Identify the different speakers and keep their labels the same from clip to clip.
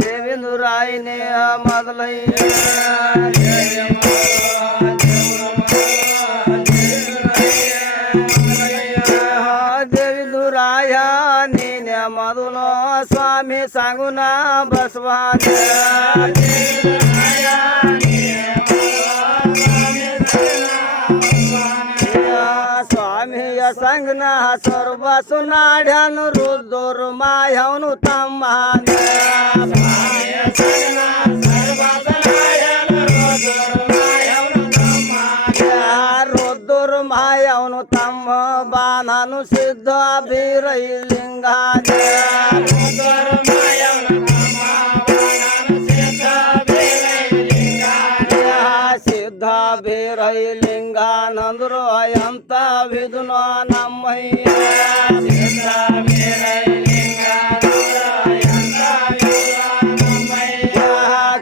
Speaker 1: దేవేంద్రాయనే దేవేంద్రాయ నేనే మధులో స్వామి సాగునా బస్వామి स्वामी या संगना सर्व सुनाढ्यान रुदोर माह्यान तमान रुदोर माह्यान तम बाणानु सिद्ध अभिरही ಬೀರೈ ಲಿಂಗಾನಂದ್ರು ಎಂತ ವಿದುನೋ ನಮ್ಮಯ್ಯ.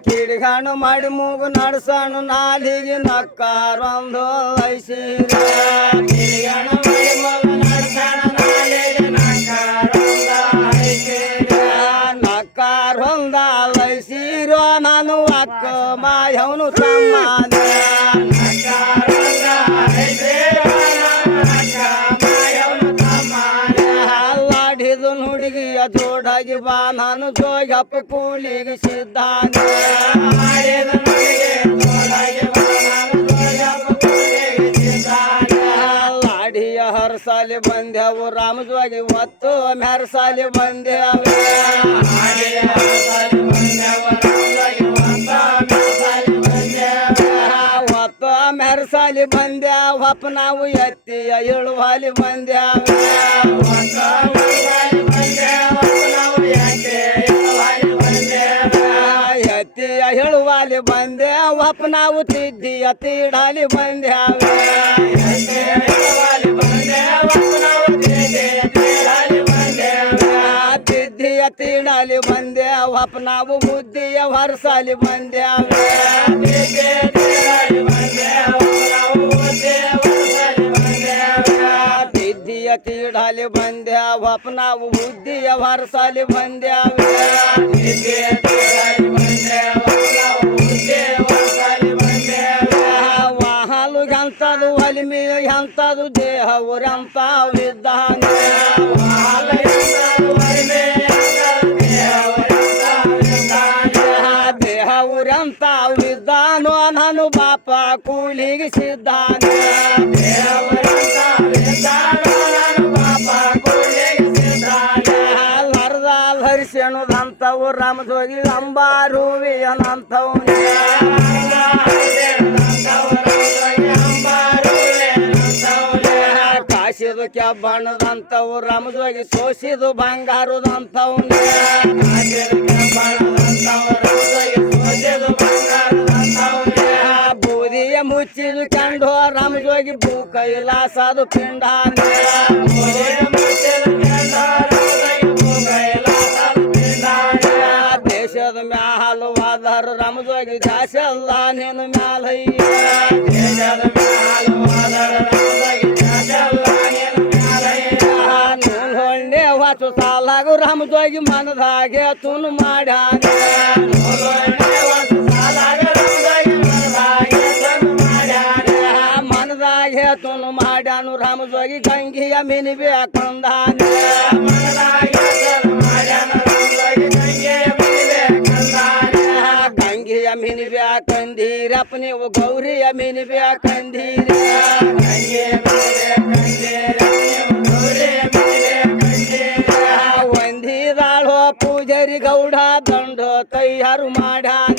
Speaker 1: ಕಿಡಿಗಾಣು ಮಾಡಿ ಮೂಗು ನಡ್ಸಣು, ನಾಲಿಗೆ ನಕ್ಕಾರೊಂದು ಐಸಿರ. ನಕ್ಕಾರೊಂದ ಐಸಿರೋ, ನಾನು ಅಕ್ಕ ಮಾಯವನು ಸಮಾನ ಜೋಡಾಗಿ ಬಾ ನಾನು ಜೋಗಪ್ಪ ಕೂಲಿಗೆ ಸಿದ್ಧಾನ ಲಾಡಿಯ ಹರಸಾಲಿ ಬಂದೆವು ರಾಮಜವಾಗಿ ಮತ್ತು ಮೆರಸಾಲಿ ಬಂದೆವು. ಮೆರಸಾಲಿ ಬಂದ್ಯಾವ, ಅಪ್ಪ ನಾವು ಎತ್ತಿಯ ಇಳುವಾಲಿ ಬಂದ್ಯಾವ. ಎತ್ತಿಯ ಇಳುವಾಲಿ ಬಂದ್ಯಾವ, ಅಪ್ಪ ನಾವು ತಿದ್ದಿಯ ತೀಡಾಲಿ ಬಂದ್ಯಾವ. ತಿದ್ದಿಯ ತೀಡಾಲಿ ಬಂದ್ಯಾವ, ಅಪ್ಪ ನಾವು ಬುದ್ಧಿಯ ಹೊರಸಾಲಿ ಬಂದ್ಯಾವ. ಅಪ್ಪ ನಾವು ಬುದ್ಧಿಯ ಹೊರಸಾಲಿ ಬಂದ್ಯಾವ ಹಾಲು ಎಂತದು ಒಲಿಮೆ ಎಂತದು ದೇಹ ಊರಂತಾವಿದ್ದಾನೆ ದೇಹ ಊರಂತಾವಿದ್ದಾನೋ ನಾನು ಬಾಪ ಕೂಲಿಗೆ ಸಿದ್ದಾನೆ. ಹರಿಸಣದಂತವು ರಾಮದೋಗಿ ಅಂಬಾರುವಿ ಅನಂತವು ಕಾಶಿದು ಕೆಬ್ಬಣ್ಣದಂತವು ರಮದೋಗಿ ಸೋಸಿದು ಬಂಗಾರದಂತವು ಬೂದಿಯ ಮುಚ್ಚಿದು ಕಂಡು, ರಮದೋಗಿ ಭೂ ಕೈಲಾಸದು ಪಿಂಡ ದಾಸಲ್ಲ ನೀನು ಮ್ಯಾಲಯ್ಯ ನೂನ್ ಹೊಣ್ಣೆ ವಾಚು ಸಾಲಾಗು ರಮದೋಗಿ ಮನದಾಗೆ ತುನು ಮಾಡ್ಯಾನ. ಮನದಾಗೆ ತುನು ಮಾಡ್ಯಾನು ರಾಮಜೋಗಿ ಗಂಗಿಯ ಮಿನಿಬಿ ಕಂದಾನ ಗಂಗಿಯ ಮಿನಿಬಿ ಕಂದೀರಪ್ಪ ನೀವು ಗೌರಿಯ ಮಿನಿಬಿ ಕಂದೀರ ಒಂದಿದಾಳೋ ಪೂಜಾರಿ ಗೌಡ ದಂಡೋ ತಯಾರು ಮಾಡ್ಯಾನ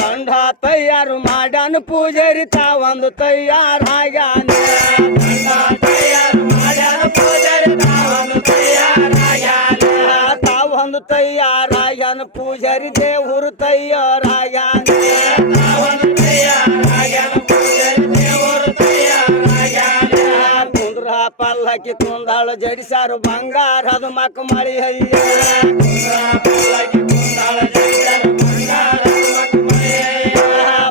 Speaker 1: ದಂಡ ತಯಾರು ಮಾಡ್ಯಾನ ಪೂಜಾರಿ ತಾವೊಂದು ತಯಾರಾಗ್ಯಾನ తయ్య రాయన్ పూజరి దేవురు తయ్య రాయన్ కుంద్రా పల్లకి తుందాలు జడిసారు బంగారదు మక్కు మరి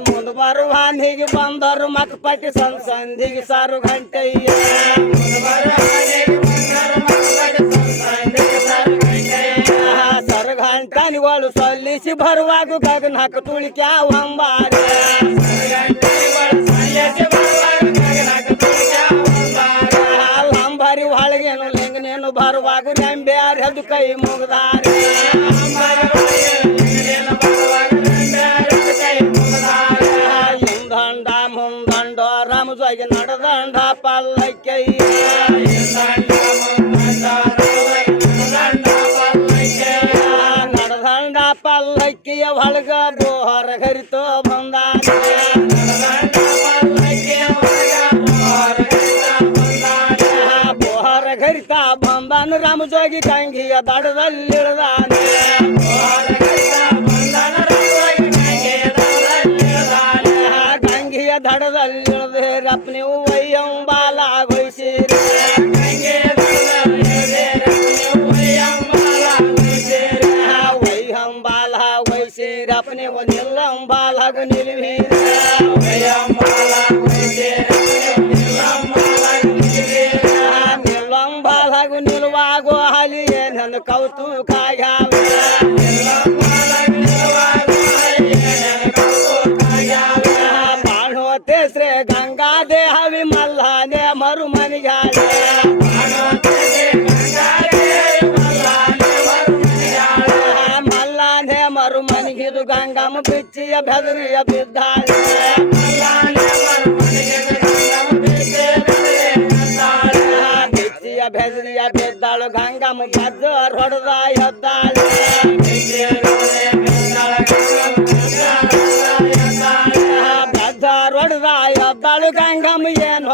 Speaker 1: ముందు బరువానికి బందరు మక్కు పట్టి సంధికి సారు గంటయ్యా. ಸಲ್ಲಿಸಿ ಬರುವಾಗ ಗಗನ ಹಾಕ ತುಳಿಕ್ಯಾವ ಅಂಬಾರಿ. ಅಂಬಾರಿ ಒಳಗೇನು ಲಿಂಗನೇನು ಬರುವಾಗ ರೆಂಬ್ಯಾರಿ ಅದು ಕೈ ಮುಗ್ದಾರಿ. ಮುಂದಂಡ ನಡೆದಂಡ ಪಲ್ಲಕ್ಕಯ್ಯ भलग बोहर घर तो भंदा बोहर घरिता भंदान राम जोगी कांगी दडदल लिळदान ವೈಸಿರಪ್ಪನೆ ಒಂದೆಲ್ಲ ಬಾಲಗು ನಿಲ್ವಿ. ಬಿಚ್ಚಿಯ ಬೆದರಿಯ ಬಿದ್ದಾಳೆ ಬಿಚ್ಚಿಯ ಬೆದರಿಯ ಬಿದ್ದಾಳು ಗಂಗಮ್ಮ ಬೆದ್ದರ್ ಹೊಡೆದ ಎದ್ದಾಳೆ ಬೆದ್ದರ್ ಹೊಡೆದ ಎದ್ದಾಳು ಗಂಗಮ್ಮ ಏನ್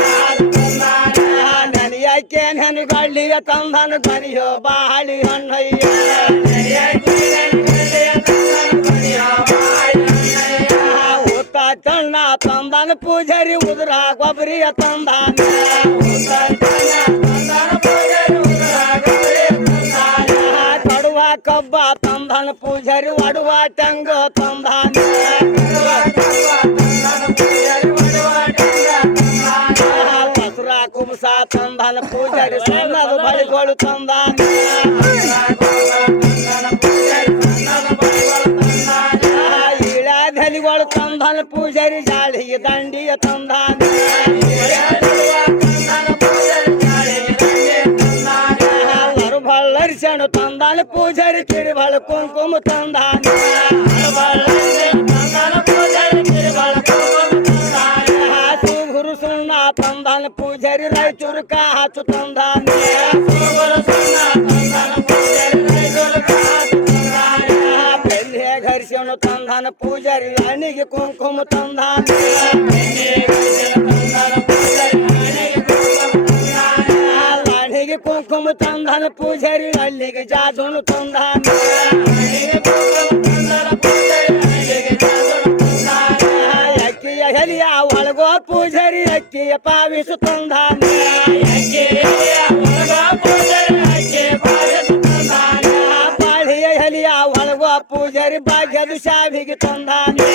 Speaker 1: केनन गलिय तंधन करियो बाहली हनैया जय केनन गलिय तंधन करियो बाहली हनैया होता चलना तंधन पुजरी उदरा गोबरी तंधन होता चलना तंधन पुजरी उदरा गोबरी तंधन कड़वा कब्बा तंधन पुजरी वड़वा टंग तंधन చందన పూజారి సన్నదు బలిగోడు చందన ఈడాధలిగోడు చందన పూజారి జాడి దండి చందన తందాలు పూజారి కిడివాళ్ళు కుంకుమ తందాలు ತಂದಾನ ಪೂಜಾರಿ ರಾಯಚೂರು ಕಾ ಹಾಚು ತಂದಾನ ಬೆಳ್ಳಿಯ ಘರ್ಷಣು ತಂದಾನ ಪೂಜಾರಿ ಅಣಿಗೆ ಕುಂಕುಮ ತಂದಾನ ಅಣಿಗೆ ಕುಂಕುಮ ತಂದಾನ ಪೂಜಾರಿ ಅಲ್ಲಿಗೆ ಜಾದುನು ತಂದಾನ ಒಳಗೋ ಪೂಜಾರಿ ಅಕ್ಕಿಯ ಪಾವಿಸು ತಂದಾನ ಬಾಳಿಯ ಹಲಿಯ ಒಳಗೋ ಪೂಜರಿ ಭಾಗ್ಯದ ಶಾವಿಗೆ ತಂದಾನೆ